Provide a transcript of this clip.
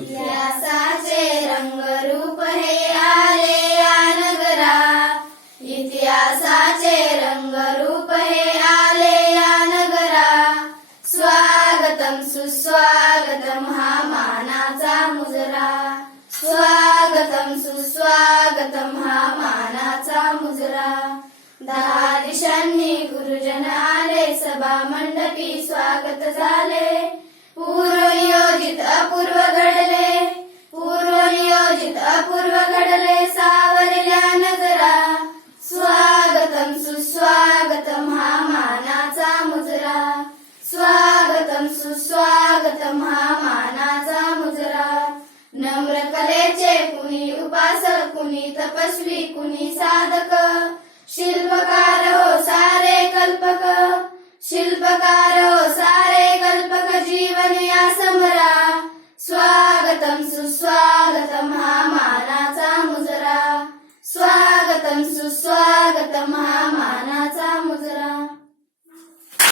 इतिहासाचे रंगरूप हे आले या नगरा, इतिहासाचे रंगरूप हे आले या नगरा. स्वागतम सुस्वागतम हा मानाचा मुजरा, स्वागतम सुस्वागतम हा मानाचा मुजरा. 10 दिशांनी गुरुजन आले, सभा मंडपी स्वागत झाले. पूर्वनियोजित अपूर्व घडले, पूर्वनियोजित अपूर्व घडले सावरल्या नगरा. स्वागतम सुस्वागतम हा मानाचा मुजरा, स्वागतम सुस्वागतम हा मानाचा मुजरा. नम्र कलेचे कुणी उपासक, कुणी तपस्वी, कुणी साधक. शिल्पकार हो सारे कल्पक, शिल्पकार हो सारे